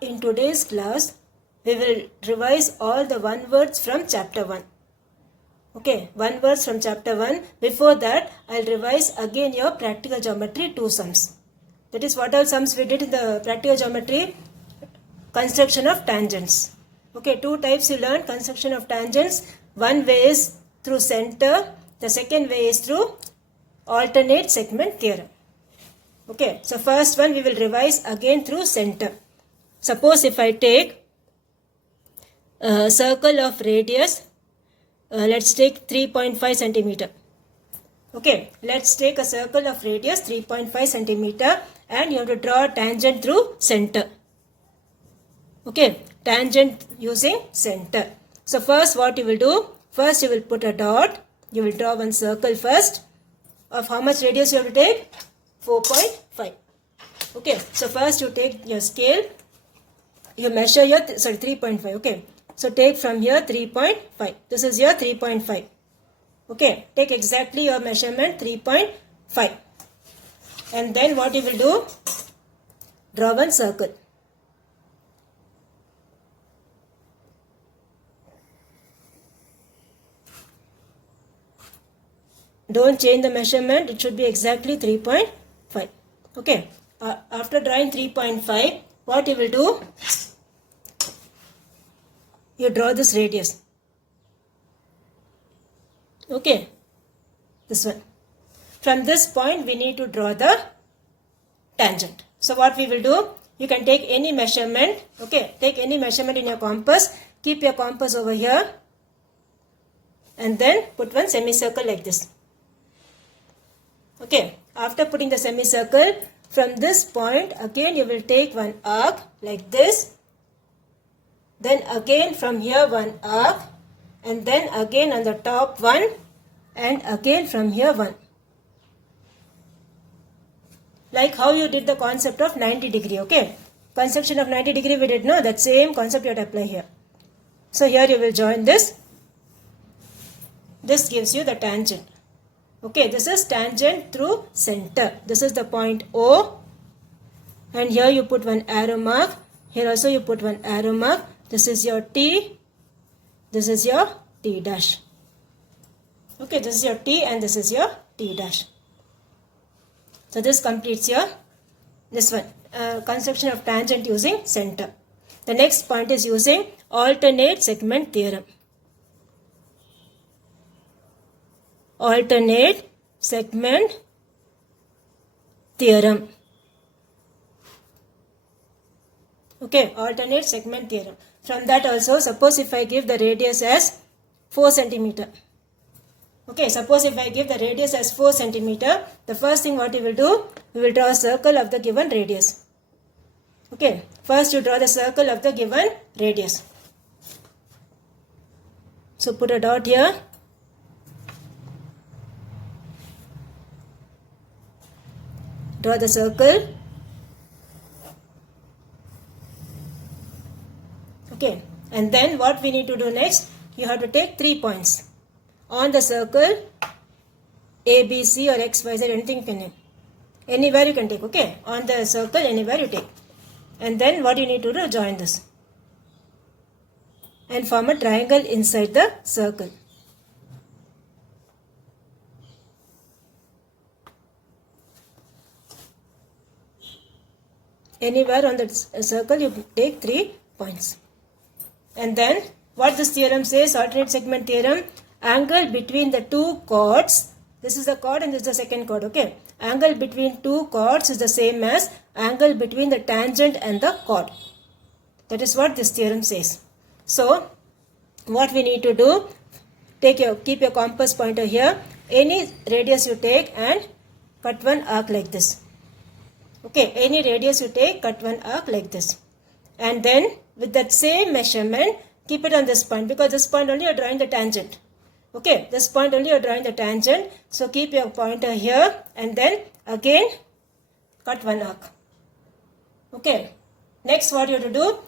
In today's class, we will revise all the one words from chapter 1. Okay, one words from chapter 1. Before that, I'll revise again your practical geometry 2 sums. That is what all sums we did in the practical geometry. Construction of tangents. Okay, two types you learn construction of tangents. One way is through center. The second way is through alternate segment theorem. Okay, so first one we will revise again through center. Suppose if I take a circle of radius, let's take 3.5 centimeter. Okay, let's take a circle of radius 3.5 centimeter and you have to draw a tangent through center. Okay, tangent using center. So first what you will do, first you will put a dot, you will draw one circle first. Of how much radius you have to take? 4.5. Okay, so first you take your scale, you measure your 3.5. Okay, so take from here 3.5. This is your 3.5. Okay, take exactly your measurement 3.5. And then what you will do? Draw one circle. Don't change the measurement, it should be exactly 3.5. Okay, after drawing 3.5, what you will do? You draw this radius. Okay, this one. From this point, we need to draw the tangent. So what we will do? You can take any measurement. Okay, take any measurement in your compass. Keep your compass over here. And then put one semicircle like this. Okay, after putting the semicircle, from this point again you will take one arc like this. Then again from here one arc, and then again on the top one, and again from here one. Like how you did the concept of 90 degree, okay? Construction of 90 degree we did, no? That same concept you have to apply here. So here you will join this. This gives you the tangent. Okay, this is tangent through center. This is the point O. And here you put one arrow mark. Here also you put one arrow mark. This is your T. This is your T dash. Okay, this is your T and this is your T dash. So this completes your, this one, construction of tangent using center. The next point is using alternate segment theorem. Alternate segment theorem. Okay, alternate segment theorem. From that also, suppose if I give the radius as 4 centimeter. Okay, suppose if I give the radius as 4 centimeter, the first thing what you will do, we will draw a circle of the given radius. Okay, first you draw the circle of the given radius. So put a dot here. Draw the circle. Okay, and then what we need to do next? You have to take 3 points on the circle, A, B, C or X, Y, Z, anything you can name. Anywhere you can take, okay? On the circle, anywhere you take. And then what you need to do? Join this. And form a triangle inside the circle. Anywhere on the circle you take 3 points. And then what this theorem says, alternate segment theorem, angle between the two chords, this is the chord and this is the second chord, okay? Angle between two chords is the same as angle between the tangent and the chord. That is what this theorem says. So what we need to do, keep your compass pointer here, any radius you take and cut one arc like this. Okay, any radius you take, cut one arc like this. And then with that same measurement, keep it on this point because this point only you are drawing the tangent. Okay, this point only you are drawing the tangent. So keep your pointer here and then again cut one arc. Okay, next what you have to do,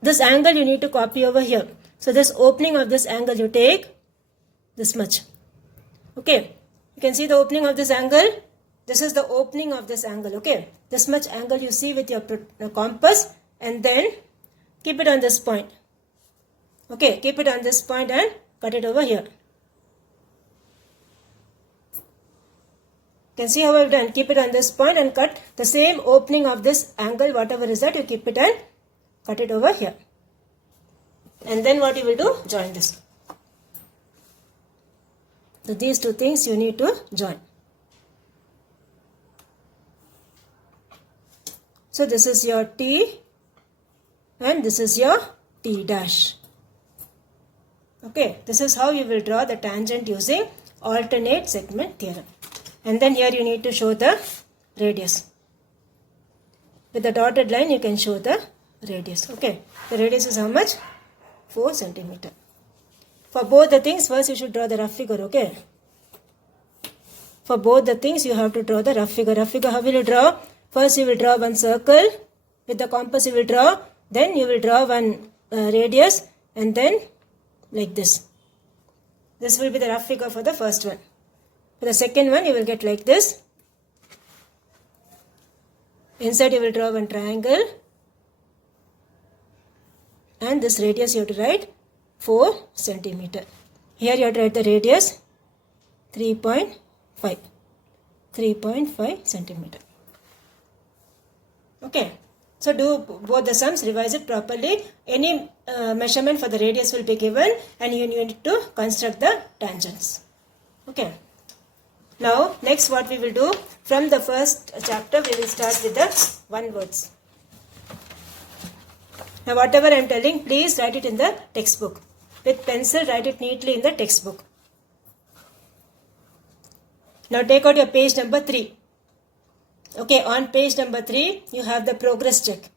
this angle you need to copy over here. So this opening of this angle you take this much. Okay, you can see the opening of this angle. This is the opening of this angle, okay? This much angle you see with your compass and then keep it on this point. Okay, keep it on this point and cut it over here. You can see how I've done. Keep it on this point and cut the same opening of this angle, whatever is that, you keep it and cut it over here. And then what you will do? Join this. So these two things you need to join. So this is your T and this is your T dash. Okay, this is how you will draw the tangent using alternate segment theorem. And then here you need to show the radius. With the dotted line you can show the radius. Okay, the radius is how much? 4 centimeter. For both the things, first you should draw the rough figure. Okay, for both the things you have to draw the rough figure. Rough figure, how will you draw? First you will draw one circle. With the compass you will draw. Then you will draw one radius and then like this. This will be the rough figure for the first one. For the second one you will get like this. Inside you will draw one triangle. And this radius you have to write 4 centimeter. Here you have to write the radius 3.5 centimeter. Okay. So do both the sums, revise it properly. Any measurement for the radius will be given and you need to construct the tangents. Okay. Now next what we will do, from the first chapter we will start with the one words. Now whatever I am telling, please write it in the textbook. With pencil write it neatly in the textbook. Now take out your page number 3. Okay, on page number 3 you have the progress check.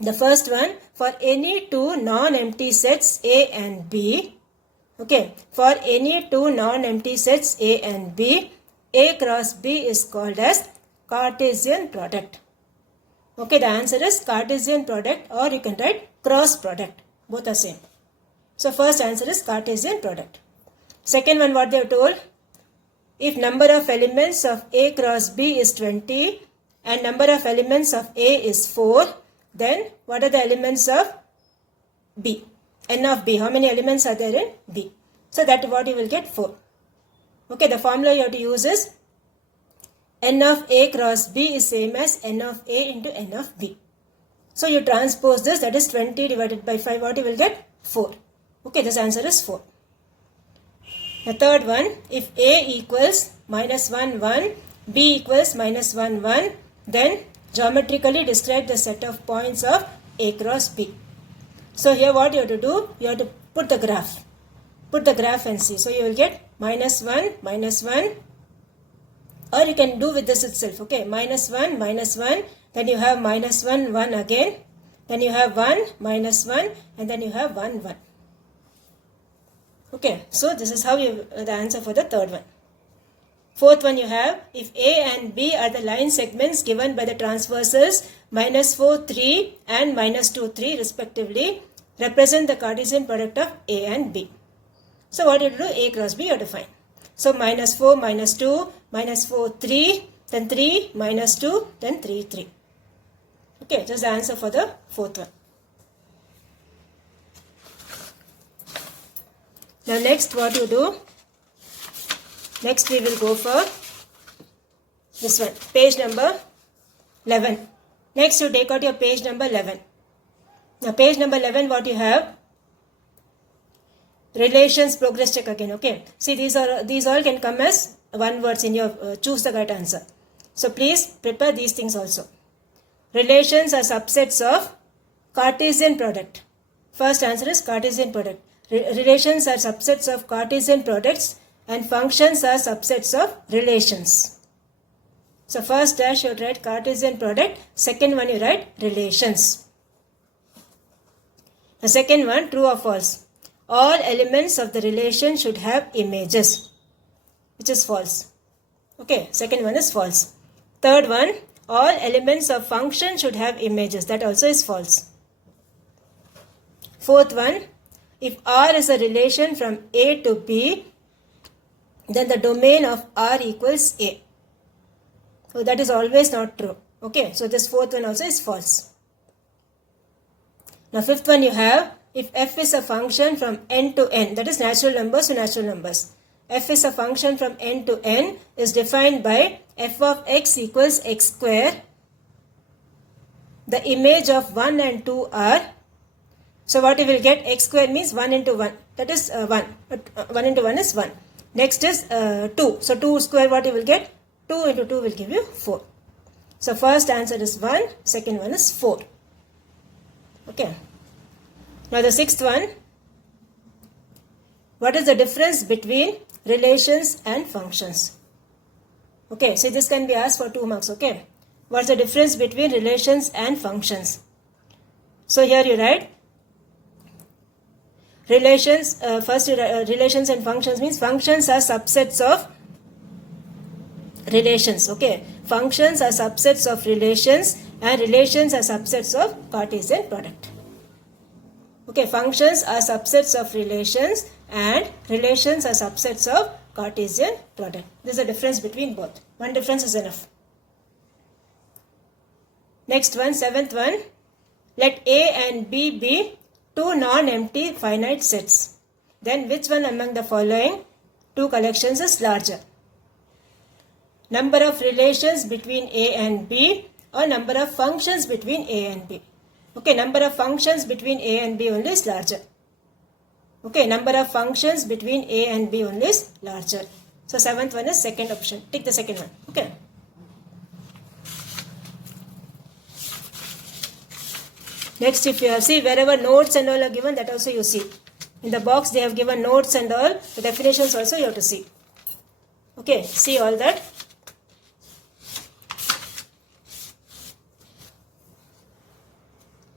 The first one, for any two non-empty sets A and B. Okay, for any two non-empty sets A and B, A cross B is called as Cartesian product. Okay, the answer is Cartesian product, or you can write cross product. Both are same. So first answer is Cartesian product. Second one, what they have told? If number of elements of A cross B is 20 and number of elements of A is 4, then what are the elements of B? N of B. How many elements are there in B? So that what you will get 4. Okay, the formula you have to use is N of A cross B is same as N of A into N of B. So you transpose this, that is 20 divided by 5, what you will get? 4. Okay, this answer is 4. The third one, if A equals minus 1, 1, B equals minus 1, 1, then geometrically describe the set of points of A cross B. So here what you have to do, you have to put the graph. Put the graph and see. So you will get minus 1, or you can do with this itself. Okay, minus 1, then you have minus 1, 1 again, then you have 1, minus 1, and then you have 1, 1. Okay, so this is how you the answer for the third one. Fourth one you have, if A and B are the line segments given by the transversals minus 4, 3 and minus 2, 3 respectively, represent the Cartesian product of A and B. So what you do? A cross B you have to find. So minus 4, minus 2, minus 4, 3, then 3, minus 2, then 3, 3. Okay, just the answer for the fourth one. Now next what you do? Next we will go for this one, page number 11. Next you take out your page number 11. Now page number 11 what you have? Relations progress check again. Okay, see these all can come as one words in your choose the right answer. So please prepare these things also. Relations are subsets of Cartesian product. First answer is Cartesian product. Relations are subsets of Cartesian products and functions are subsets of relations. So first dash you write Cartesian product, second one you write relations. The second one, true or false? All elements of the relation should have images, which is false. Okay, second one is false. Third one, all elements of function should have images, that also is false. Fourth one, if R is a relation from A to B, then the domain of R equals A. So that is always not true. Okay, so this fourth one also is false. Now fifth one you have, if f is a function from n to n, that is natural numbers to natural numbers. F is a function from n to n is defined by f of x equals x square. The image of 1 and 2 are, so what you will get, x square means 1 into 1, that is 1. 1 into 1 is 1. Next is 2. So 2 square, what you will get? 2 into 2 will give you 4. So first answer is 1, second one is 4. Okay. Now the sixth one, what is the difference between relations and functions? Okay, so this can be asked for 2 marks, okay. What's the difference between relations and functions? So here you write, relations, relations and functions means functions are subsets of relations, okay. Functions are subsets of relations and relations are subsets of Cartesian product. Okay, functions are subsets of relations and relations are subsets of Cartesian product. This is the difference between both. One difference is enough. Next one, seventh one. Let A and B be two non-empty finite sets. Then which one among the following two collections is larger? Number of relations between A and B or number of functions between A and B? Okay, number of functions between A and B only is larger. Okay, number of functions between A and B only is larger. So seventh one is second option. Take the second one. Okay. Next, if you have, see wherever notes and all are given, that also you see. In the box they have given notes and all, the definitions also you have to see. Okay, see all that.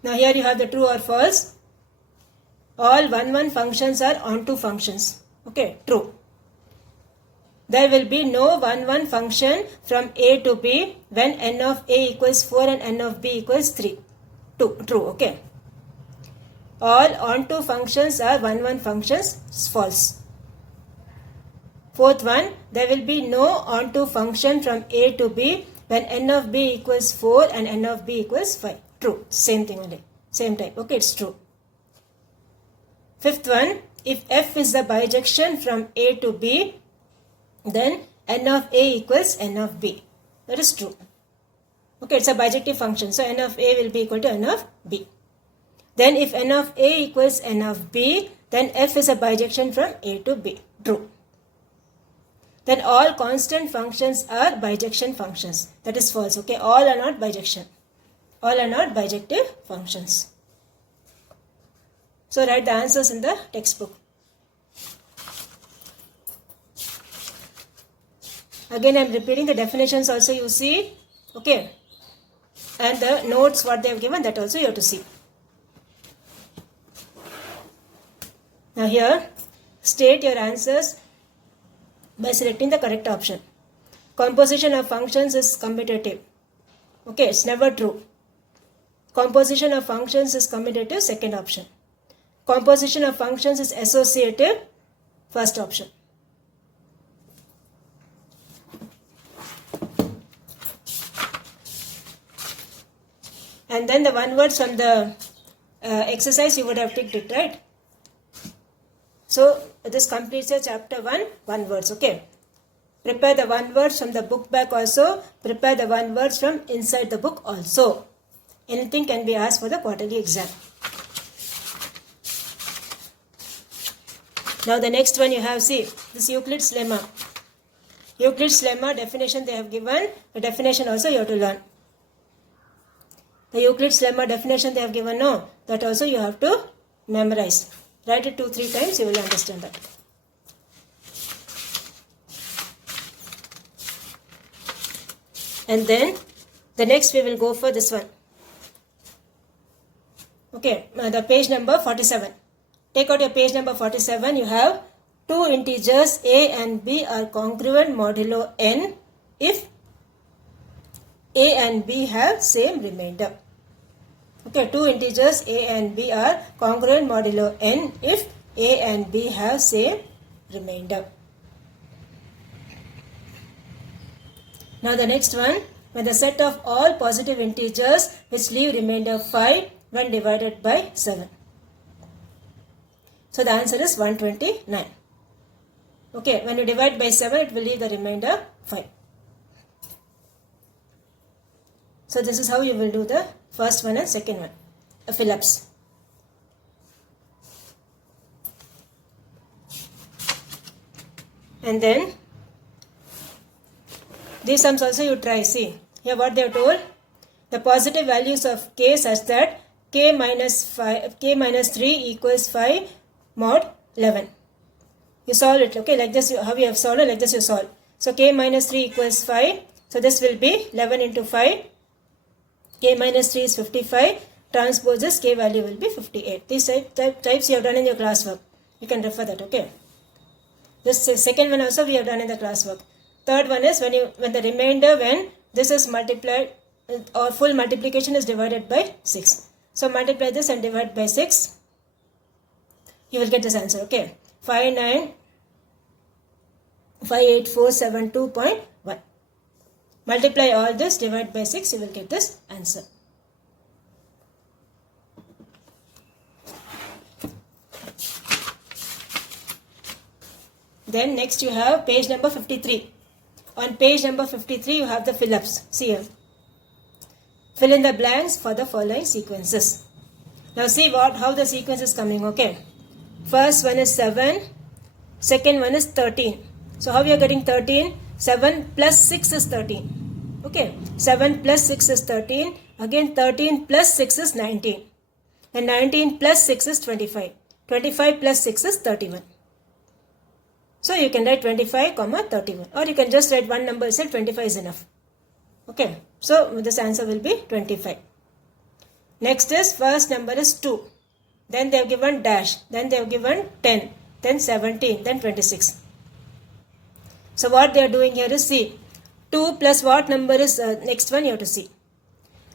Now here you have the true or false. All 1-1 functions are onto functions. Okay, true. There will be no 1-1 function from A to B when n of A equals 4 and n of B equals 3. True, okay. All onto functions are 1-1 functions, false. Fourth one, there will be no onto function from A to B when n of B equals 4 and n of B equals 5. True, same thing only, same type. Okay, it's true. Fifth one, if f is the bijection from A to B, then n of A equals n of B. That is true. Okay, it's a bijective function, so n of A will be equal to n of B. Then if n of A equals n of B, then f is a bijection from A to B. True. Then all constant functions are bijection functions. That is false. Okay, all are not bijection. All are not bijective functions. So write the answers in the textbook. Again I am repeating the definitions also you see. Okay. And the notes what they have given, that also you have to see. Now here, state your answers by selecting the correct option. Composition of functions is commutative. Okay, it's never true. Composition of functions is commutative, second option. Composition of functions is associative, first option. And then the one word from the exercise you would have ticked it, right? So this completes your chapter 1 words, okay. Prepare the 1 words from the book back also. Prepare the 1 words from inside the book also. Anything can be asked for the quarterly exam. Now the next one you have, see, this Euclid's lemma. Euclid's lemma definition they have given. The definition also you have to learn. The Euclid's lemma definition they have given, no, that also you have to memorize. Write it 2-3 times, you will understand that. And then the next we will go for this one. Okay, the page number 47. Take out your page number 47. You have two integers a and b are congruent modulo n if a and b have same remainder. Okay, two integers a and b are congruent modulo n if a and b have same remainder. Now the next one, when the set of all positive integers which leave remainder 5 when divided by 7. So the answer is 129. Okay, when you divide by 7, it will leave the remainder 5. So this is how you will do the first one and second one, fill-ups. And then these sums also you try. See here what they have told. The positive values of k such that k minus 3 equals 5 mod 11. You solve it. Okay, like this how you have solved it, like this you solve. So k minus 3 equals 5. So this will be 11 into 5. K minus 3 is 55. Transposes k value will be 58. These types you have done in your classwork. You can refer that. Okay. This second one also we have done in the classwork. Third one is when the remainder, when this is multiplied or full multiplication is divided by 6. So multiply this and divide by 6. You will get this answer. Okay. 5,9,58472.1. Multiply all this, divide by 6, you will get this answer. Then next you have page number 53. On page number 53 you have the fill-ups. See here. Fill in the blanks for the following sequences. Now see how the sequence is coming. Okay. First one is 7. Second one is 13. So how we are getting 13? 7 plus 6 is 13. Okay. 7 plus 6 is 13. Again 13 plus 6 is 19. And 19 plus 6 is 25. 25 plus 6 is 31. So you can write 25, 31. Or you can just write one number itself, 25 is enough. Okay. So this answer will be 25. Next is first number is 2. Then they have given dash. Then they have given 10. Then 17. Then 26. So what they are doing here is see. 2 plus what number is next one you have to see.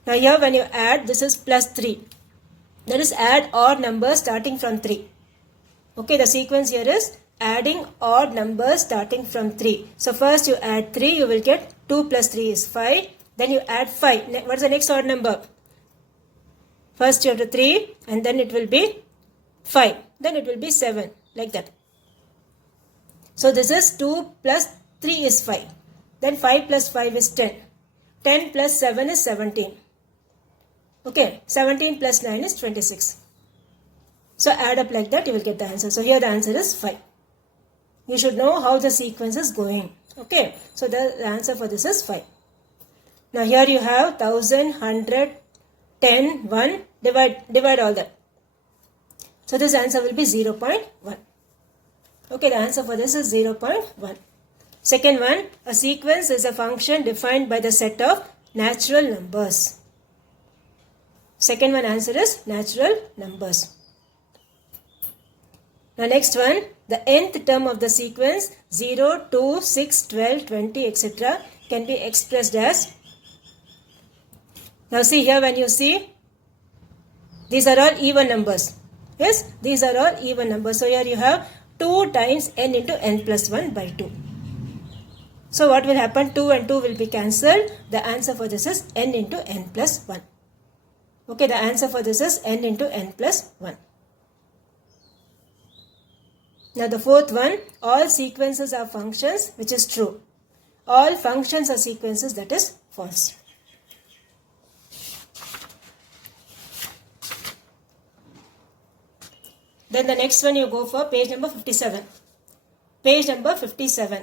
Now here when you add, this is plus 3. That is add odd numbers starting from 3. Okay, the sequence here is adding odd numbers starting from 3. So first you add 3, you will get 2 plus 3 is 5. Then you add 5. What is the next odd number? First you have to 3 and then it will be 5. Then it will be 7 like that. So this is 2 plus 3 is 5. Then 5 plus 5 is 10. 10 plus 7 is 17. Okay, 17 plus 9 is 26. So add up like that, you will get the answer. So here the answer is 5. You should know how the sequence is going. Okay, so the answer for this is 5. Now here you have 1000, 100, 10, 1. Divide all that. So this answer will be 0.1. Okay, the answer for this is 0.1. Second one, a sequence is a function defined by the set of natural numbers. Second one answer is natural numbers. Now next one, the nth term of the sequence 0, 2, 6, 12, 20, etc. can be expressed as. Now see here when you see, these are all even numbers. Yes, these are all even numbers. So here you have 2 times n into n plus 1 by 2. So what will happen? 2 and 2 will be cancelled. The answer for this is n into n plus 1. Okay, the answer for this is n into n plus 1. Now the fourth one, all sequences are functions, which is true. All functions are sequences, that is false. Then the next one you go for page number 57. Page number 57.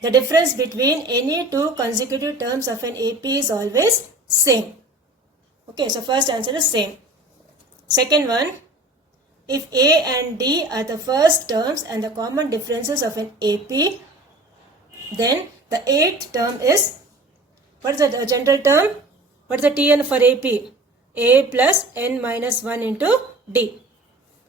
The difference between any two consecutive terms of an AP is always same. Okay, so first answer is same. Second one, if A and D are the first terms and the common differences of an AP, then the eighth term is, what is the general term? What is the Tn for AP? A plus n minus 1 into D.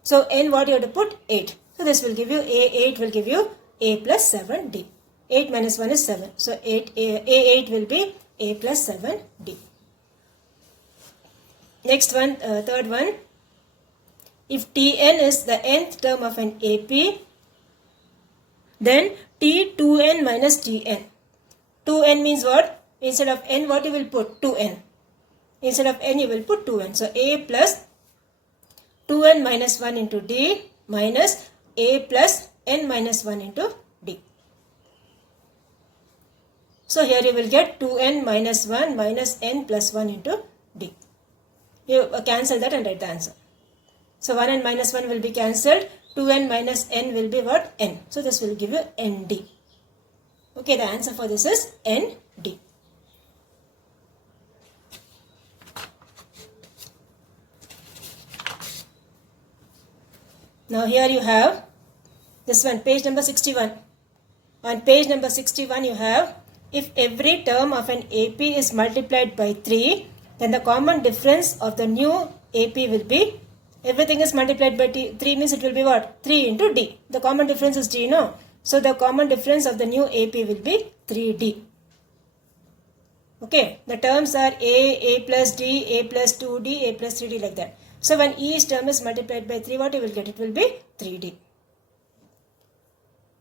So n what you have to put? 8. So this will give you A8 will give you A plus 7D. 8 minus 1 is 7. So A8 will be A plus 7D. Next one, third one. If Tn is the nth term of an AP, then T2n minus Tn. 2n means what? instead of n, what you will put? 2n. Instead of n, you will put 2n. So a plus 2n minus 1 into d minus a plus n minus 1 into d. So here you will get 2n minus 1 minus n plus 1 into d. You cancel that and write the answer. So 1 n minus 1 will be cancelled. 2n minus n will be what? N. So this will give you nd. Okay, the answer for this is nd. Now here you have this one, page number 61. On page number 61 you have, if every term of an AP is multiplied by 3, then the common difference of the new AP will be, everything is multiplied by 3 means it will be what? 3 into d. The common difference is d, no? So the common difference of the new AP will be 3d. Okay, the terms are a plus d, a plus 2d, a plus 3d, like that. So when each term is multiplied by 3, what you will get? It will be 3d.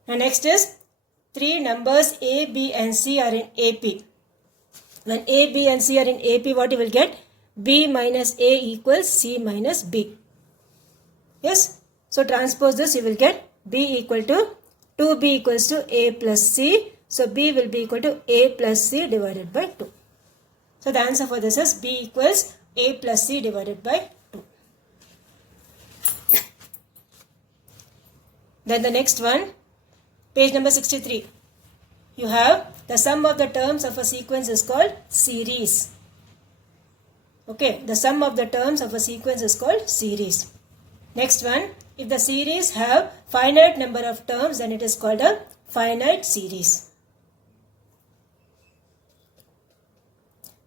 Now next is, 3 numbers a, b and c are in AP. When a, b and c are in AP, what you will get? B minus a equals c minus b. Yes? So transpose this, you will get b equal to 2b equals to a plus c. So b will be equal to a plus c divided by 2. So the answer for this is b equals a plus c divided by 2. Then the next one, page number 63. You have the sum of the terms of a sequence is called series. Okay, the sum of the terms of a sequence is called series. Next one, if the series have finite number of terms, then it is called a finite series.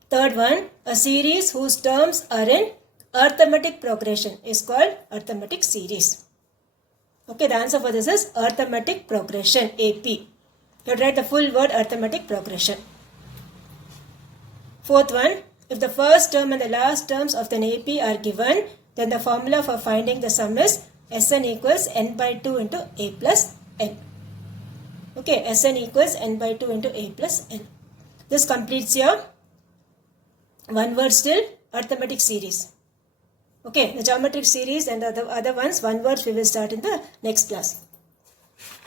Third one, a series whose terms are in arithmetic progression is called arithmetic series. Okay, the answer for this is arithmetic progression, AP. You have to write the full word arithmetic progression. Fourth one, if the first term and the last terms of an AP are given, then the formula for finding the sum is Sn equals n by 2 into a plus n. Okay, Sn equals n by 2 into a plus n. This completes your one word still arithmetic series. Okay, the geometric series and the other ones, one words, we will start in the next class.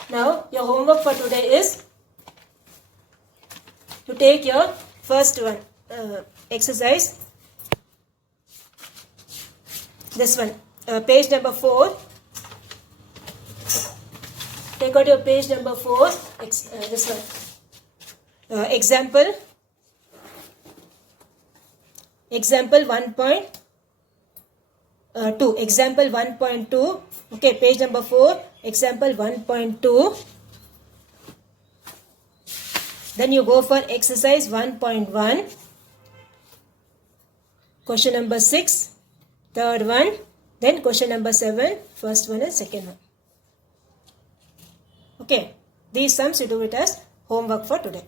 Now, your homework for today is to take your first one, exercise, this one, page number 4. Take out your page number 4, this one. Example 1.2. Example 1.2. Okay, page number 4, example 1.2. Then you go for exercise 1.1. Question number 6, third one. Then question number 7, first one and second one. Okay, these sums you do it as homework for today.